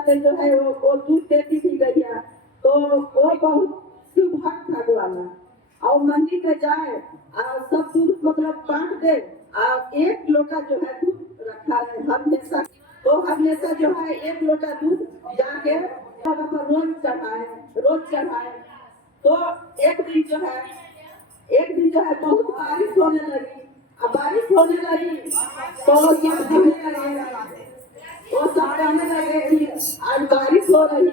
पे जो है वो दूध देती थी गैया, तो वो बहुत शिव भक्त था ग्वाला। और मंदिर में जाए सब दूध मतलब बांट दे, एक लोटा जो है दूध रखा है हमेशा, तो हमेशा जो है एक लोटा दूध जाके रोज चढ़ाए। तो एक दिन जो है बहुत बारिश होने लगी। अब बारिश होने लगी तो सब कहने लगे, वो सब कहने लगे कि आज बारिश हो रही,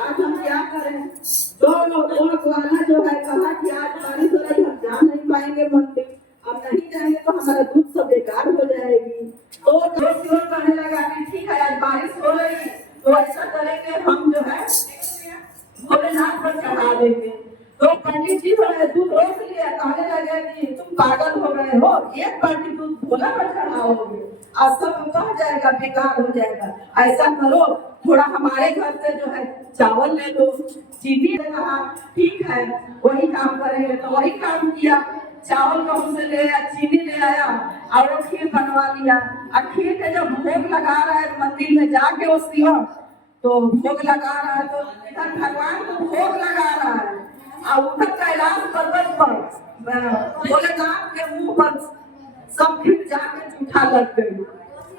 आज हम क्या करें। तो वो ग्वाला जो है कहा कि आज बारिश हो रही, हम जा नहीं पाएंगे मंदिर, अब नहीं जाएंगे तो हमारा दूध सब बेकार हो जाएगी। तो कहने लगा कि ठीक है, आज बारिश हो रही तो ऐसा करेंगे, हम जो है भोलेनाथ पर चढ़ा देंगे। तो पंडित जी जो है दूध रोक लिया, कहने लगे कि तुम पागल हो गए हो, एक बाल्टी दूध भोला पर चढ़ाओगे और सब कह जाएगा, बेकार हो जाएगा। ऐसा करो, थोड़ा हमारे घर से जो है चावल ले लो, चीनी ने कहा ठीक है वही काम करेंगे। तो वही काम किया, चावल कहूं से ले आया, चीनी ले आया और वो खीर बनवा लिया। और खीर के जब भोग लगा रहा है मंदिर में जाके वो शिव तो भोग लगा रहा है, तो इधर भगवान को भोग लगा रहा है और उधर कैलाश पर्वत पर भोलेनाथ के मुंह पर सब खीर जाके जूठा लग गई।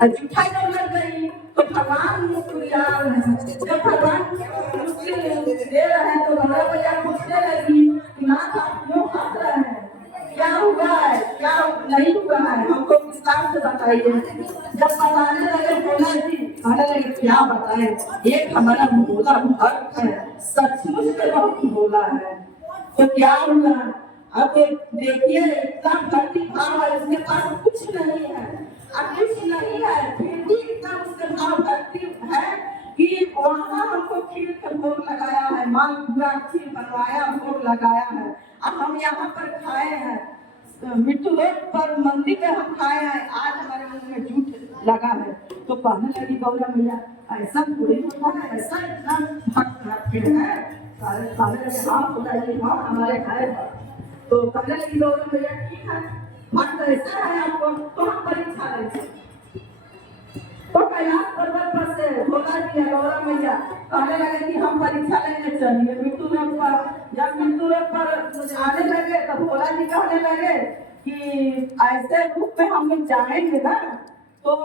और जूठा जब लग गई तो भगवान मुस्कुरा रहे हैं। जब भगवान दे रहे हैं तो गौरा मैया पूछने लगी कि नाथ आप क्यों हंस रहे हैं, क्या हुआ है, क्या नहीं हुआ है, हमको विस्तार से बताइए। जब बताने लगे भोला जी, कहने लगे क्या बताएं, एक हमारा भोला भक्त है, सचमुच में बहुत भोला है। तो क्या हुआ, अब देखिए इतना भक्ति भाव है, उसके पास कुछ नहीं है, अब कुछ नहीं है, फिर भी इतना उसके भाव भक्ति है कि वहाँ हमको खीर का भोग लगाया है, मालपुआ खीर बनवाया, भोग लगाया है। अब हम यहाँ पर खाए हैं, मिट्टू रोड पर मंदिर में हम खाए हैं, आज हमारे मुंह में झूठ लगा है। तो कहने लगी गौरा मैया ऐसा थोड़ी होता है, ऐसा इतना भक्त रखे हैं, कहने लगे हाँ बताइए, हाँ हमारे है। तो कहने लगी गौरा मैया ठीक है, भक्त ऐसा है आपको, तो हम परीक्षा लेंगे। तो कैलाश पर्वत पर से भोला जी गौरा मैया कहने लगे कि हम परीक्षा लेने चलिए मिट्टू रोड पर। जब मिट्टू रोड पर आने लगे तो भोला जी कहने लगे कि ऐसे रूप में हम लोग जाएंगे ना तो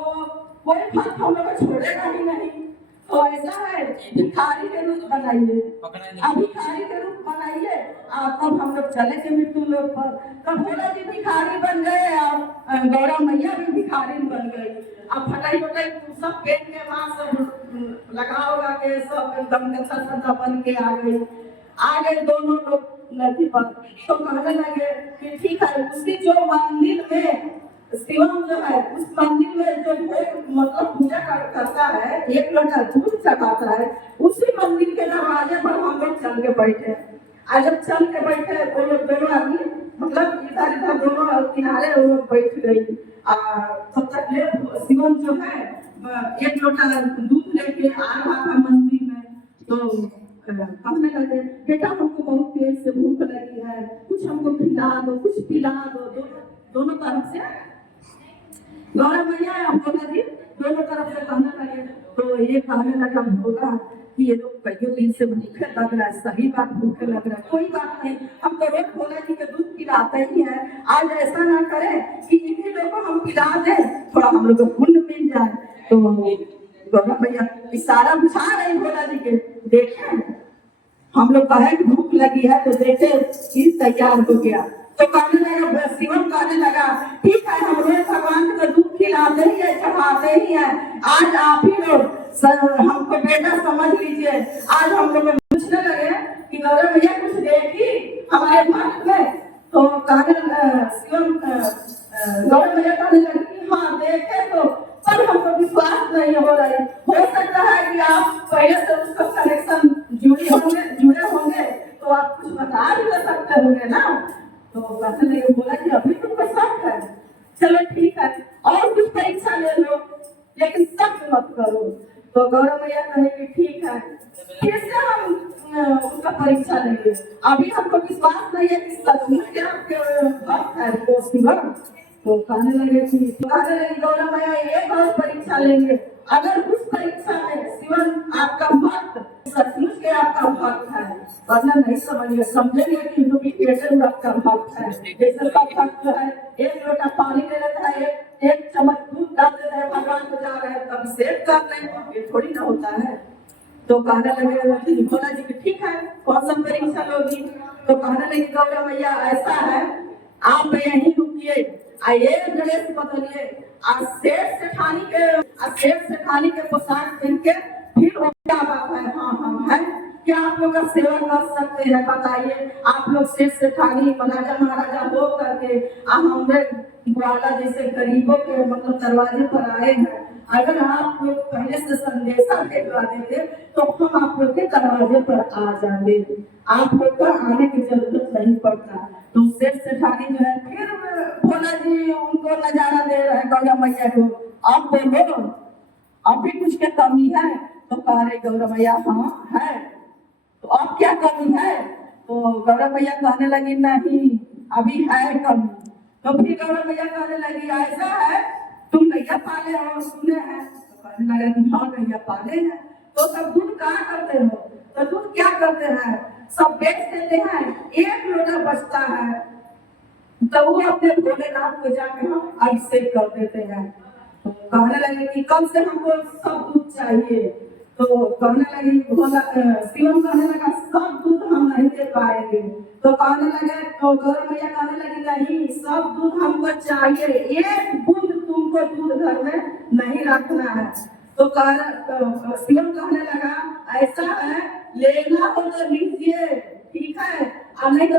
कोई भक्त हम लोग छोड़ेगा ही नहीं, तो ऐसा है भिखारी के रूप बनाइए, अब भिखारी के रूप बनाइए तब हम लोग चलेंगे मिट्टू रोड पर। तब भोला जी भिखारी बन गए और गौरा मैया भी भिखारी बन गई। अब फटाई फटाई सब पेट के मां सब लगा होगा के सब एकदम गंदा संदा बन के आ गए दोनों लोग नदी पर। तो कहने लगे कि ठीक है, उसकी जो मंदिर में शिवम जो है उस मंदिर में जो मतलब पूजा करता है, एक लोटा दूध चढ़ाता है, उसी मंदिर के दरवाजे पर हम लोग चल के बैठे। आज जब चल के बैठे वो लोग दोनों आदमी मतलब इधर दोनों किनारे वो लोग बैठ गई। तब तक ले शिवम जो है एक लोटा दूध लेके आ रहा था मंदिर में। तो कहने लगे बेटा हमको बहुत तेज से भूख लगी है, कुछ हमको खिला दो, कुछ पिला दो। दोनों तरफ से गौरा मैया भोला जी दोनों तरफ से कहने लगे। तो ये कहने लगा भोला कि ये लोग कई दिन से भूखे लग रहा है, सही बात भूखे लग रहा है, कोई बात नहीं, हम तो रोज भोला जी के दूध पिलाते ही हैं, आज ऐसा ना करें कि इन्हीं लोगों को हम पिला दें, थोड़ा हम लोग को पुण्य मिल जाए। तो गौरा मैया इशारा बुझा रही भोला जी के, देखें हम लोग कहे भूख लगी है तो देखे चीज तैयार हो गया। तो कहने लगा शिवम कहने लगा ठीक है, हम रोज भगवान को दूध खिलाते ही है, चढ़ाते ही है, आज आप ही लोग हमको बेटा समझ लीजिए। आज हम लोग पूछने लगे कि गौरा मैया कुछ देखी हमारे भक्त में। तो कहने शिवम गौरा मैया कहने लगी कि हाँ देखे तो, पर हमको विश्वास नहीं हो रहा है, हो सकता है कि आप पहले से उसका कनेक्शन जुड़े होंगे तो आप कुछ बता भी तो सकते होंगे ना। तो कहने लगे बोला कि अभी तुमको शक है, चलो ठीक है और कुछ परीक्षा ले लो लेकिन शक मत करो। तो गौरा मैया कहेगी ठीक है, फिर से हम उसका परीक्षा लेंगे, अभी हमको विश्वास नहीं है कि सचमुच के आपके भक्त है वो शिवम। तो कहने लगे गौरा मैया एक और परीक्षा लेंगे, अगर उस परीक्षा में शिवम आपका भक्त सचमुच के आपका भक्त है, वरना नहीं समझिए समझेंगे कि डुप्लीकेशन आपका भक्त है। जैसे सब भक्त जो है एक लोटा पानी ले लेता है, एक चम्मच दूध डाल देता है, भगवान को जा रहे हैं तब सेव कर ले, ये थोड़ी ना होता है। तो कहने लगे भोला जी की ठीक है कौन सा परीक्षा लोगी, तो कहने लगे गौरा मैया ऐसा है आप यहीं रुकिए, ये ड्रेस बदलिए, सेठ सेठानी के पोशाक पहन के फिर वो क्या बात है। हाँ हाँ है क्या आप लोग का सेवा कर सकते हैं बताइए, आप लोग सेठ सेठानी राजा महाराजा हो करके हमारे ग्वाला जैसे गरीबों के मतलब दरवाजे पर आए हैं, अगर आप लोग पहले से संदेशा भेजवा देते तो हम आप लोग के दरवाजे पर आ जाते, आप लोग का आने की जरूरत नहीं पड़ता। तो सेठ सेठानी जो है फिर भोला जी उनको नजारा दे रहे हैं गौरा मैया को, अब बोलो अब भी कुछ क्या कमी है, तो कह रहे गौरा मैया हाँ है, तो अब क्या कमी है, तो गौरा मैया कहने लगी नहीं अभी है कमी। तो फिर गौरा मैया कहने लगी ऐसा है तुम गैया पाले हो सुने हैं, तो कहने लगा कि हाँ गैया पाले हैं, तो सब दूध कहाँ करते हो, तो दूध क्या करते हैं सब बेच देते हैं, एक लोटा बचता है तो वो अपने भोलेनाथ को जाके हम अभिषेक कर देते हैं। तो कहने लगे कि कम से हमको सब दूध चाहिए, तो कहने लगी भोला शिवम कहने लगा सब दूध हम नहीं दे पाएंगे, तो कहने लगे तो गौरा मैया कहने लगी नहीं सब दूध हमको चाहिए, एक बूंद तुमको दूध घर में नहीं रखना है। तो शिवम कहने लगा ऐसा है लेना हो तो लीजिए ठीक है, नहीं तो